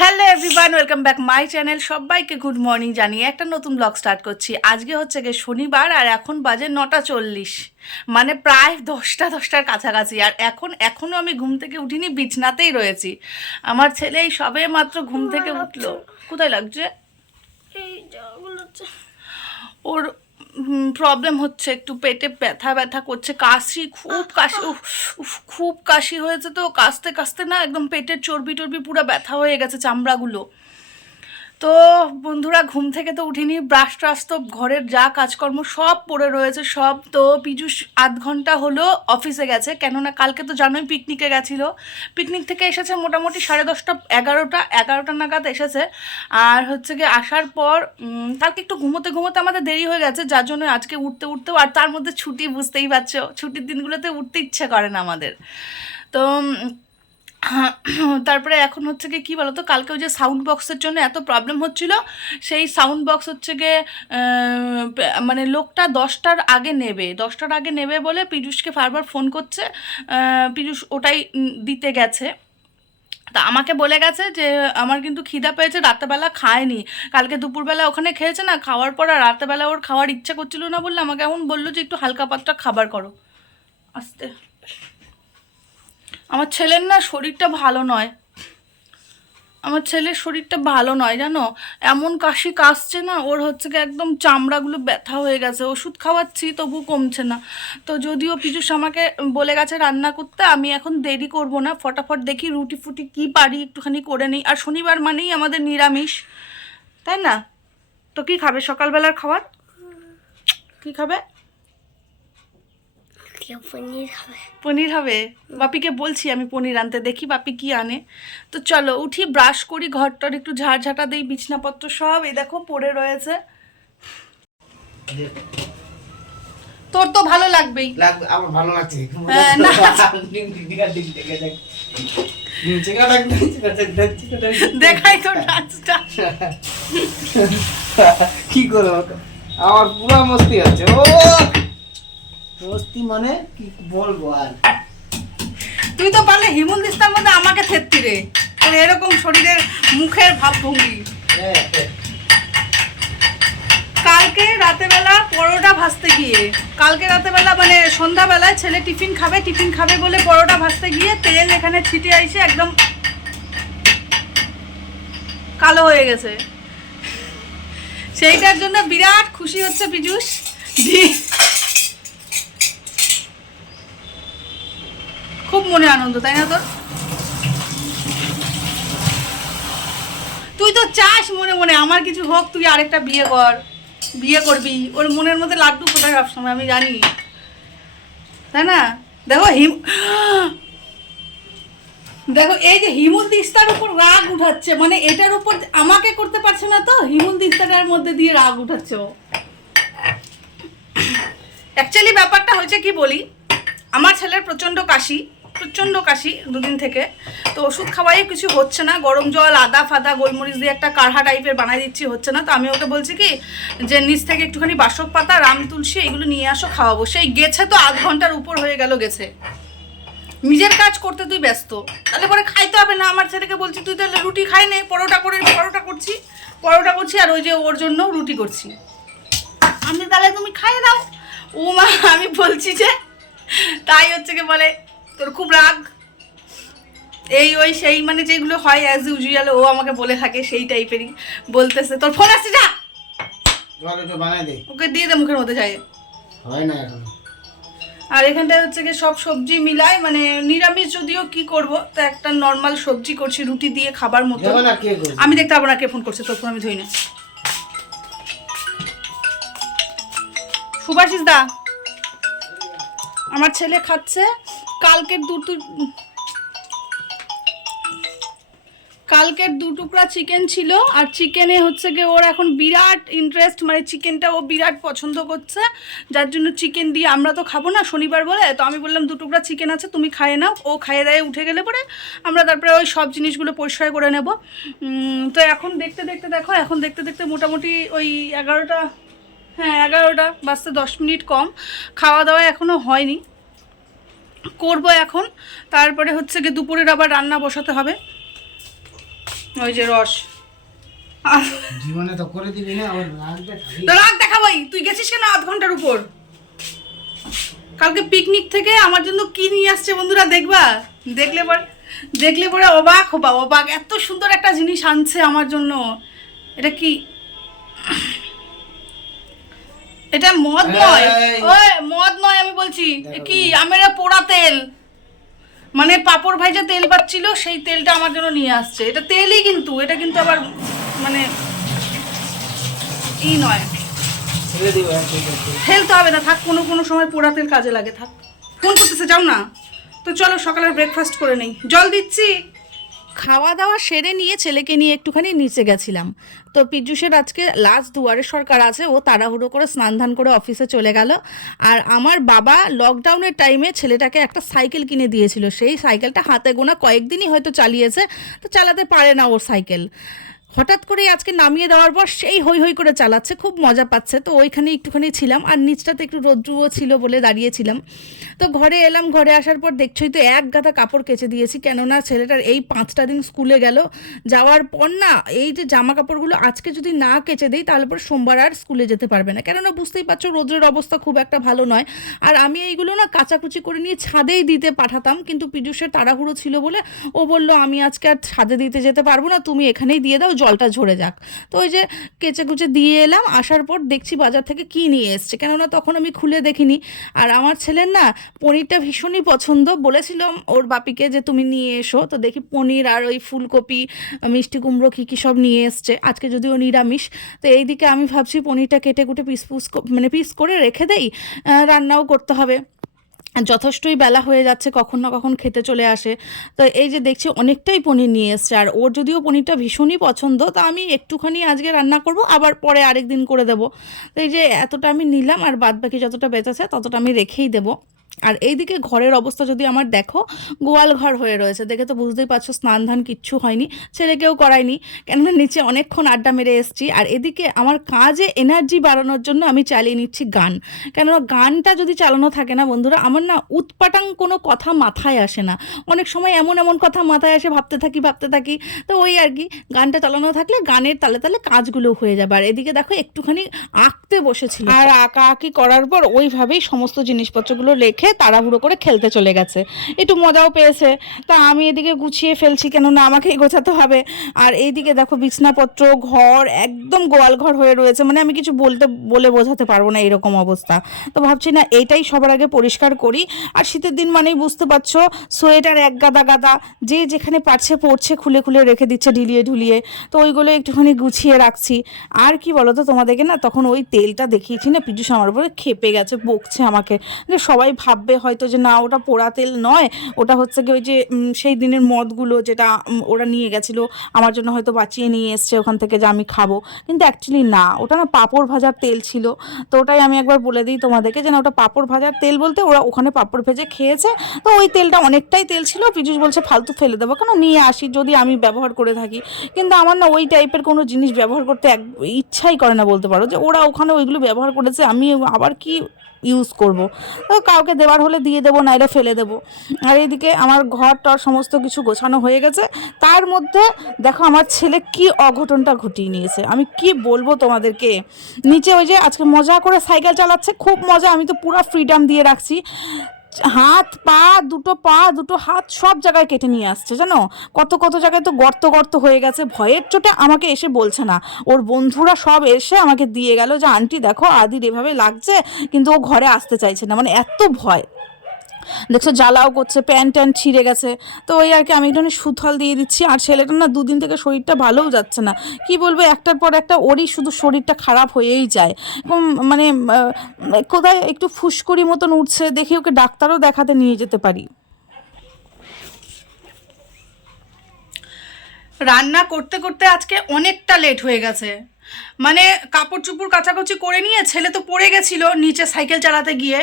Hello everyone, welcome back my channel. সবাইকে good morning জানিয়ে একটা নতুন ব্লগ স্টার্ট করছি। আজকে হচ্ছে গিয়ে শনিবার আর এখন বাজে 9:40, মানে প্রায় 10টার কাছাকাছি। আর এখনও আমি ঘুম থেকে উঠিনি, বিছনাতেই রয়েছি। আমার ছেলে এই সবে মাত্র ঘুম থেকে উঠলো। কোথায় লাগছে? এই জায়গাগুলো ওর প্রবলেম হচ্ছে, একটু পেটে ব্যথা ব্যথা করছে, কাশি, খুব কাশি, খুব কাশি হয়েছে। তো কাশতে কাশতে না একদম পেটের চর্বি টর্বি পুরো ব্যথা হয়ে গেছে, চামড়াগুলো। তো বন্ধুরা, ঘুম থেকে তো উঠিনি, ব্রাশ ট্রাশ তো ঘরের যা কাজকর্ম সব পড়ে রয়েছে সব। তো পীযূষ আধ ঘন্টা হলো অফিসে গেছে, কেননা কালকে তো জানোই পিকনিকে গেছিলো। পিকনিক থেকে এসেছে মোটামুটি 10:30, 11টা নাগাদ এসেছে। আর হচ্ছে গিয়ে আসার পর কালকে একটু ঘুমোতে ঘুমোতে আমাদের দেরি হয়ে গেছে, যার জন্য আজকে উঠতেও, আর তার মধ্যে ছুটি, বুঝতেই পারছো, ছুটির দিনগুলোতে উঠতে ইচ্ছে করে না আমাদের। তো তারপরে এখন হচ্ছে গিয়ে কী বলো তো, কালকে ওই যে সাউন্ড বক্সের জন্য এত প্রবলেম হচ্ছিল, সেই সাউন্ড বক্স হচ্ছে গিয়ে মানে লোকটা 10টার আগে নেবে বলে পীযূষকে বারবার ফোন করছে। পীযূষ ওটাই দিতে গেছে। তা আমাকে বলে গেছে যে আমার কিন্তু খিদা পেয়েছে, রাতেবেলা খায়নি, কালকে দুপুরবেলা ওখানে খেয়েছে না, খাওয়ার পর আর রাতেবেলা ওর খাওয়ার ইচ্ছা করছিল না বললে আমাকে এমন বললো যে একটু হালকা পাতলা খাবার করো। আস্তে, আমার ছেলের না শরীরটা ভালো নয়, আমার ছেলের শরীরটা ভালো নয় জানো, এমন কাশি কাশছে না, ওর হচ্ছে কি একদম চামড়াগুলো ব্যথা হয়ে গেছে, ওষুধ খাওয়াচ্ছি তবু কমছে না। তো যদিও পীযূষ আমাকে বলে গেছে রান্না করতে, আমি এখন দেরি করব না, ফটাফট দেখি রুটি ফুটি কি পারি একটুখানি করে নিই। আর শনিবার মানেই আমাদের নিরামিষ, তাই না? তো কি খাবে সকালবেলার খাবার? কি খাবে? পনির হবে। বাপিকে বলছি আমি পনির আনতে, দেখি বাপি কি আনে। তো চলো উঠি, ব্রাশ করি, ঘরটার একটু ঝাড়ঝাটা দিই, বিছনাপত্র সব এই দেখো পড়ে রয়েছে। তোর তো ভালো লাগবেই, আমার ভালো লাগছে। দেখাই তো নাচটা। কি করবো, আমার পুরা মস্তি আছে। ও মস্তি মানে কি বলবো আর। তুই তো পারলে হিমুল দিস্তার মধ্যে আমাকে থেত্তি রে, তোর এরকম শরীরের মুখের ভাবভঙ্গি। কালকে রাতেবেলা পরোটা ভাজতে গিয়ে, কালকে রাতেবেলা মানে সন্ধ্যাবেলায় ছেলে টিফিন খাবে বলে পরোটা ভাজতে গিয়ে তেল এখানে ছিটে আইসে একদম কালো হয়ে গেছে। সেইটার জন্য বিরাট খুশি হচ্ছে পীযূষ। খুব মনে আনন্দ, তাই না তোর? তুই তো চাস মনে মনে আমার কিছু হোক, তুই আরেকটা বিয়ে করবি, ওর মনের মধ্যে লাড্ডু কোথায় সবসময় আমি জানি, তাই না? দেখো এই যে হিমুল তিস্তার উপর রাগ উঠাচ্ছে, মানে এটার উপর আমাকে করতে পারছে না, তো হিমুল তিস্তাটার মধ্যে দিয়ে রাগ উঠাচ্ছে ও। অ্যাকচুয়ালি ব্যাপারটা হয়েছে কি বলি, আমার ছেলের প্রচণ্ড কাশি দুদিন থেকে। তো ওষুধ খাওয়াই কিছু হচ্ছে না, গরম জল আদা ফাদা গোলমরিচ দিয়ে একটা কাঢ়া টাইপের বানাই দিচ্ছি, হচ্ছে না। তো আমি ওকে বলছি কি যে নিচ থেকে একটুখানি বাসক পাতা, রাম তুলসী এগুলো নিয়ে আসো, খাওয়াবো। সেই গেছে তো আধ ঘন্টার উপর হয়ে গেল গেছে, নিজের কাজ করতে তুই ব্যস্ত, তাহলে পরে খাইতে হবে না। আমার ছেলেকে বলছি তুই তাহলে রুটি খাই নে, পরোটা করছি আর ওই যে ওর জন্য রুটি করছি, আমি তাহলে তুমি খাইয়ে দাও। ও মা, আমি বলছি যে তাই হচ্ছে কি বলে তোর খুব রাগ, এই ওই সেই মানে যেগুলো হয় অ্যাজ ইউজুয়াল ও আমাকে বলে থাকে সেই টাইপেরই বলতেছে। তোর ফোন আসছে, যা ওকে দিয়ে দে মুখের মধ্যে যায়, হয় না এখন। আর এখানটায় হচ্ছে গিয়ে সব সবজি মিলাই, মানে নিরামিষ যদিও কি করব, তো একটা নর্মাল সবজি করছি রুটি দিয়ে খাবার মতো। আমি দেখতে পাবো না কে ফোন করছে, তোর ফোন আমি ধুই না। সুভাষিস দা, আমার ছেলে খাচ্ছে কালকের 2 টুকরা চিকেন ছিল, আর চিকেনে হচ্ছে গিয়ে ওর এখন বিরাট ইন্টারেস্ট, মানে চিকেনটা ও বিরাট পছন্দ করছে, যার জন্য চিকেন দিয়ে আমরা তো খাবো না শনিবার বলে। তো আমি বললাম 2 টুকরা চিকেন আছে তুমি খাইয়ে নাও, ও খাইয়ে দায়ে উঠে গেলে পরে আমরা তারপরে ওই সব জিনিসগুলো পরিষ্কার করে নেব। তো এখন দেখতে দেখতে মোটামুটি ওই 11টা, হ্যাঁ 11টা বাজতে 10 মিনিট কম, খাওয়া দাওয়া এখনও হয়নি, করব এখন। তারপরে হচ্ছে গিয়ে দুপুরের আবার রান্না বসাতে হবে। ওই যে রস। জীবনে তো করে দিবি না, আবার রাগটা খালি। তো রাগ দেখাবই, তুই গেছিস কেন 8 ঘন্টার উপর? কালকে পিকনিক থেকে আমার জন্য কি নিয়ে আসছে বন্ধুরা দেখবা, দেখলে পরে অবাক হবা, অবাক। এত সুন্দর একটা জিনিস আনছে আমার জন্য। এটা কি? এটা মদ নয়, ওই মদ নয় আমি বলছি। কি আমের পোড়া তেল, মানে পাপড় ভাইজা তেল পাচ্ছিল, সেই তেলটা আমার জন্য নিয়ে আসছে। এটা তেলই কিন্তু, এটা কিন্তু আবার মানে ই নয়, ছেড়ে দিব। ফেলতে হবে না, থাক। কোনো সময় পোড়া তেল কাজে লাগে, থাক। ফোন করতেছে, যাও না। তো চলো সকালের ব্রেকফাস্ট করে নেই, জল দিচ্ছি। খাওয়া দাওয়া সেরে নিয়ে ছেলেকে নিয়ে একটুখানি নিচে গেছিলাম। তো পীযূষের আজকে লাস্ট দুয়ারে সরকার আছে, ও তাড়াহুড়ো করে স্নান ধান করে অফিসে চলে গেল। আর আমার বাবা লকডাউনের টাইমে ছেলেটাকে একটা সাইকেল কিনে দিয়েছিল। সেই সাইকেলটা হাতে গোনা কয়েকদিনই হয়তো চালিয়েছে, তো চালাতে পারে না ওর সাইকেল। হঠাৎ করে আজকে নামিয়ে দেওয়ার পর সেই হই হই করে চালাচ্ছে, খুব মজা পাচ্ছে। তো ওইখানে একটুখানি ছিলাম, আর নিচটাতে একটু রৌদ্রও ছিল বলে দাঁড়িয়েছিলাম। তো ঘরে এলাম, ঘরে আসার পর দেখছোই তো এক গাদা কাপড় কেচে দিয়েছি। কেননা ছেলেটার এই 5টা দিন স্কুলে গেল, যাওয়ার পর না এই যে জামা কাপড়গুলো আজকে যদি না কেচে দিই তাহলে পরে সোমবার আর স্কুলে যেতে পারবে না। কেননা বুঝতেই পারছো রোদ্রের অবস্থা খুব একটা ভালো নয়। আর আমি এইগুলো না কাচাকুচি করে নিয়ে ছাদেই দিতে পাঠাতাম, কিন্তু পীযূষের তাড়াহুড়ো ছিল বলে ও বলল আমি আজকে আর ছাদে দিতে যেতে পারবো না, তুমি এখানেই দিয়ে দাও, জলটা ঝরে যাক। তো ওই যে কেচে কুচে দিয়ে এলাম, আসার পর দেখছি বাজার থেকে কি নিয়ে এসছে, কেননা তখন আমি খুলে দেখিনি। আর আমার ছেলের না পনিরটা ভীষণই পছন্দ, বলেছিলাম ওর বাপিকে যে তুমি নিয়ে এসো। তো দেখি পনির আর ওই ফুলকপি, মিষ্টি কুমড়ো কী সব নিয়ে এসছে। আজকে যদিও নিরামিষ। তো এইদিকে আমি ভাবছি পনিরটা কেটে কুটে পিস করে রেখে দেই, রান্নাও করতে হবে। যথেষ্টই বেলা হয়ে যাচ্ছে, কখন না কখন খেতে চলে আসে। তো এই যে দেখছি অনেকটাই পনির নিয়ে এসছে, আর ওর যদিও পনিরটা ভীষণই পছন্দ, তা আমি একটুখানি আজকে রান্না করব, আবার পরে আরেক দিন করে দেবো। তো এই যে এতটা আমি নিলাম, আর বাদ বাকি যতটা বেঁচেছে ততটা আমি রেখেই দেবো। আর এইদিকে ঘরের অবস্থা যদি আমার দেখো, গোয়াল ঘর হয়ে রয়েছে, দেখে তো বুঝতেই পারছো স্নান ধান কিচ্ছু হয়নি, ছেলেকেও করায়নি, কেননা নিচে অনেকক্ষণ আড্ডা মেরে এসেছি। আর এদিকে আমার কাজে এনার্জি বাড়ানোর জন্য আমি চালিয়ে নিচ্ছি গান। কেননা গানটা যদি চালানো থাকে না বন্ধুরা, আমার না উৎপাটাং কোনো কথা মাথায় আসে না। অনেক সময় এমন কথা মাথায় আসে, ভাবতে থাকি। তো ওই আর কি, গানটা চালানো থাকলে গানের তালে তালে কাজগুলো হয়ে যাবে। আর এদিকে দেখো একটুখানি আঁকতে বসেছিল, আর আঁকি করার পর ওইভাবেই সমস্ত জিনিসপত্রগুলো রেখে তাড়াহুড়ো করে খেলতে চলে গেছে। একটু মজাও পেয়েছে। তা আমি এদিকে গুছিয়ে ফেলছি, কেননা আমাকেই গোছাতে হবে। আর এইদিকে দেখো বিছনাপত্র, ঘর একদম গোয়াল ঘর হয়ে রয়েছে, মানে আমি কিছু বলে বোঝাতে পারবো না এরকম অবস্থা। তো ভাবছি না এইটাই সবার আগে পরিষ্কার করি। আর শীতের দিন মানেই বুঝতে পারছো, সোয়েটার এক গাদা যে যেখানে পারছে পড়ছে, খুলে রেখে দিচ্ছে ঢুলিয়ে। তো ওইগুলো একটুখানি গুছিয়ে রাখছি। আর কি বলো তো তোমাদেরকে না, তখন ওই তেলটা দেখিয়েছি না, পীযূষ আমার উপরে খেপে গেছে, বকছে আমাকে, যে সবাই ভাববে হয়তো যে না ওটা পোড়া তেল নয়, ওটা হচ্ছে কি ওই যে সেই দিনের মদগুলো যেটা ওরা নিয়ে গেছিলো আমার জন্য, হয়তো বাঁচিয়ে নিয়ে এসছে ওখান থেকে যে আমি খাবো। কিন্তু অ্যাকচুয়ালি না, ওটা না পাঁপড় ভাজার তেল ছিল। তো ওটাই আমি একবার বলে দিই তোমাদেরকে, যে না ওটা পাঁপড় ভাজার তেল বলতে ওরা ওখানে পাঁপড় ভেজে খেয়েছে। তো ওই তেলটা অনেকটাই তেল ছিল, পীযূষ বলছে ফালতু ফেলে দেবো কেন, নিয়ে আসি যদি আমি ব্যবহার করে থাকি। কিন্তু আমার না ওই টাইপের কোনো জিনিস ব্যবহার করতে ইচ্ছাই করে না, বলতে পারো, যে ওরা ওখানে ওইগুলো ব্যবহার করেছে, আমি আবার কি ইউজ করব। তো কাউকে দেওয়ার হলে দিয়ে দেবো, নাইলে ফেলে দেবো। আর এইদিকে আমার ঘরটার সমস্ত কিছু গোছানো হয়ে গেছে। তার মধ্যে দেখো আমার ছেলে কি অঘটনটা ঘটিয়ে নিয়েছে, আমি কি বলবো তোমাদেরকে। নিচে ওই যে আজকে মজা করে সাইকেল চালাচ্ছে, খুব মজা, আমি তো পুরো ফ্রিডম দিয়ে রাখছি। পা দুটো হাত সব জায়গায় কেটে নিয়ে আসছে, জানো, কত জায়গায় তো গর্ত হয়ে গেছে। ভয়ের চোটে আমাকে এসে বলছে না, ওর বন্ধুরা সব এসে আমাকে দিয়ে গেল যে আন্টি দেখো আদির এভাবে লাগছে, কিন্তু ও ঘরে আসতে চাইছে না, মানে এত ভয়। দেখছো জ্বালাও করছে, প্যান্ট ছিঁড়ে গেছে। তো ওই আর কি, আমি একটু সুথল দিয়ে দিচ্ছি। আর ছেলেটা না 2 দিন থেকে শরীরটা ভালোও যাচ্ছে না, কি বলবো, একটার পর একটা ওরই শুধু শরীরটা খারাপ হয়েই যায়। মানে কোথায় একটু ফুসকুড়ি মতন উঠছে, দেখি ওকে ডাক্তারও দেখাতে নিয়ে যেতে পারি। রান্না করতে আজকে অনেকটা লেট হয়ে গেছে। মানে কাপড় চুপড় কাচাকুচি করে নিয়ে ছেলে তো পড়ে গেছিলো নিচে সাইকেল চালাতে গিয়ে,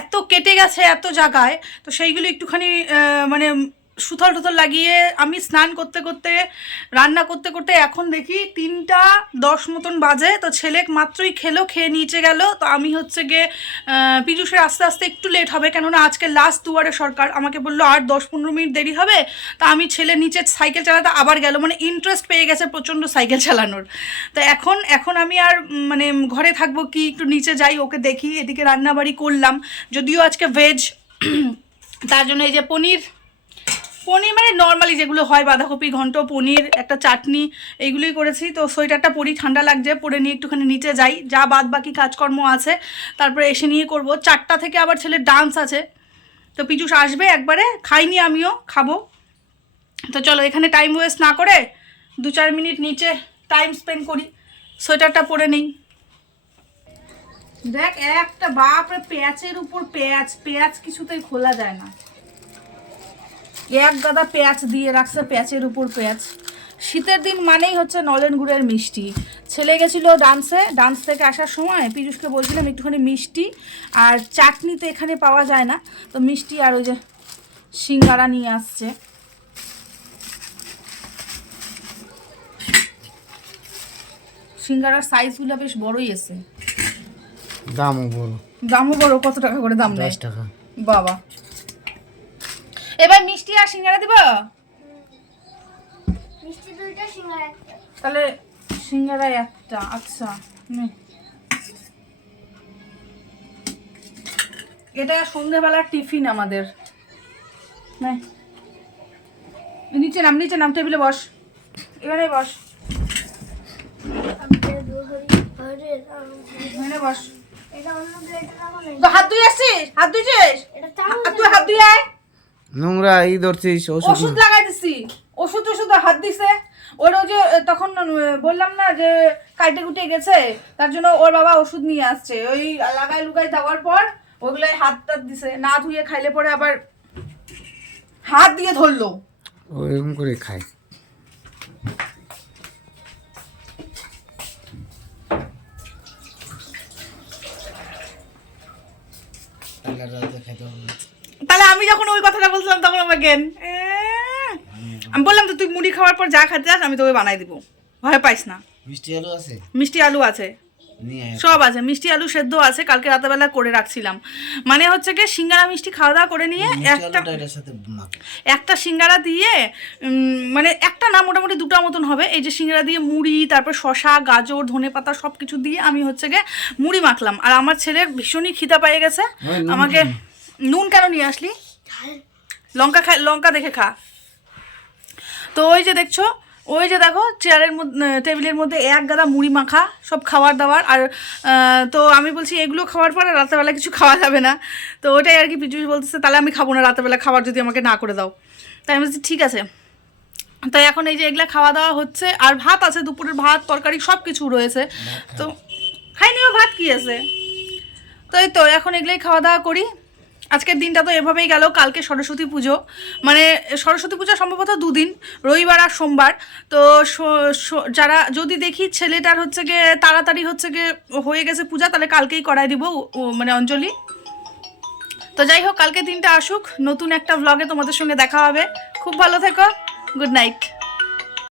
এত কেটে গেছে এত জায়গায়। তো সেইগুলো একটুখানি মানে সুথল টুথল লাগিয়ে আমি স্নান করতে করতে রান্না করতে করতে এখন দেখি 3:10 মতন বাজে। তো ছেলে মাত্রই খেলো, খেয়ে নিচে গেল। তো আমি হচ্ছে গিয়ে পীযূষের আস্তে আস্তে একটু লেট হবে, কেননা আজকে লাস্ট দুয়ারে সরকার, আমাকে বললো আর 10-15 মিনিট দেরি হবে। তা আমি ছেলে নিচে সাইকেল চালাতে আবার গেল, মানে ইন্টারেস্ট পেয়ে গেছে প্রচণ্ড সাইকেল চালানোর। তো এখন আমি আর মানে ঘরে থাকবো কি, একটু নিচে যাই, ওকে দেখি। এদিকে রান্নাবাড়ি করলাম, যদিও আজকে ভেজ, তার জন্য এই যে পনির মানে নর্মালি যেগুলো হয়, বাঁধাকপি ঘন্ট, পনির, একটা চাটনি, এইগুলোই করেছি। তো সোয়েটারটা পরি, ঠান্ডা লাগছে, পরে নিয়ে একটুখানি নিচে যাই, যা বাদ বাকি কাজকর্ম আছে তারপরে এসে নিয়ে করব। 4টা থেকে আবার ছেলের ডান্স আছে। তো পীযূষ আসবে একবারে, খাইনি, আমিও খাবো। তো চলো এখানে টাইম ওয়েস্ট না করে 2-4 মিনিট নিচে টাইম স্পেন্ড করি, সোয়েটারটা পরে নেই। দেখ একটা বাপরে পেঁয়াজের উপর পেঁয়াজ কিছুতেই খোলা যায় না, এক গাদা পেঁয়াজ দিয়ে রাখছে, পেঁয়াজের উপর পেঁয়াজ। শীতের দিন মানেই হচ্ছে নলেন গুড়ের মিষ্টি। ছেলে গেছিলো ডান্স থেকে আসার সময় পীযূষকে বলছিলাম একটুখানি মিষ্টি আর চাটনি তো এখানে পাওয়া যায় না, তো মিষ্টি আর ওই যে সিঙ্গারা নিয়ে আসছে। সিঙ্গারার সাইজগুলো বেশ বড়ই এসে, দামও বড়। কত টাকা করে দাম নেয়? 10 টাকা। বাবা, এবার মিষ্টি আর সিঙ্গারা দিব? মিষ্টি 2টা, সিঙ্গারা 1টা। তাহলে সিঙ্গারা 1টা। আচ্ছা, এটা সন্ধ্যেবেলার টিফিন আমাদের। নিচে নাম, টেবিলে বস, এখানে বস, এখানে বস। এটা অন্য প্লেটে রাখো না। তো হাত ধুয়ে আসছিস? হাত ধুয়েছিস? এটা চামচ। তুই হাত ধুয়ে আয়। নোংরা এই ধরছিস, ওষুধ লাগাই দিছি, ওষুধ হাত দিছে। ওর ওই যে তখন বললাম না যে কাইটে কুটে গেছে, তার জন্য ওর বাবা ওষুধ নিয়ে আসছে। ওই লাগাই লুগাই দেওয়ার পর ওগুলাই হাত দিছে, না ধুয়ে খাইলে পরে আবার হাত দিয়ে ধরলো। ওইরকম করে খায়। তাহলে আমি যখন ওই কথাটা বলছিলাম তখন আমাকে আমি বললাম তো তুই মুড়ি খাওয়ার পর যা খেতে চাস আমি তোকে বানাই দিব, ভয় পাইস না। মিষ্টি আলু আছে? মিষ্টি আলু আছে, সব আছে, মিষ্টি আলু সেদ্ধ আছে, কালকে রাতেবেলা করে রাখছিলাম। মানে হচ্ছে কি সিঙ্গারা মিষ্টি খাওয়া দাওয়া করে নিয়ে একটা সিঙ্গারা দিয়ে মানে একটা না মোটামুটি 2টা মতন হবে। এই যে সিঙ্গারা দিয়ে মুড়ি, তারপর শসা, গাজর, ধনেপাতা সব কিছু দিয়ে আমি হচ্ছে গিয়ে মুড়ি মাখলাম। আর আমার ছেলের ভীষণই খিদা পেয়ে গেছে। আমাকে নুন কেন নিয়ে আসলি? লঙ্কা দেখে খা। তো ওই যে দেখছো, ওই যে দেখো চেয়ারের মধ্যে, টেবিলের মধ্যে এক গাদা মুড়ি মাখা, সব খাবার দাবার। আর তো আমি বলছি এগুলো খাওয়ার পর রাতেরবেলা কিছু খাওয়া যাবে না। তো ওটাই আর কি পীযূষ বলতেছে তাহলে আমি খাবো না রাতেরবেলা খাবার যদি আমাকে না করে দাও। তাই আমি বলছি ঠিক আছে। তাই এখন এই যে এগুলা খাওয়া দাওয়া হচ্ছে। আর ভাত আছে, দুপুরের ভাত তরকারি সব কিছু রয়েছে। তো খাইনিও, ভাত কি আছে। তো এই তো এখন এগুলোই খাওয়া দাওয়া করি। আজকের দিনটা তো এভাবেই গেল। কালকে সরস্বতী পুজো, মানে সরস্বতী পুজো সম্ভবত 2 দিন, রবিবার আর সোমবার। তো যারা যদি দেখি ছেলেটার হচ্ছে গিয়ে তাড়াতাড়ি হচ্ছে গিয়ে হয়ে গেছে পূজা, তাহলে কালকেই করাই দিব মানে অঞ্জলি। তো যাই হোক, কালকে দিনটা আসুক, নতুন একটা ভ্লগে তোমাদের সঙ্গে দেখা হবে। খুব ভালো থেকো, গুড নাইট।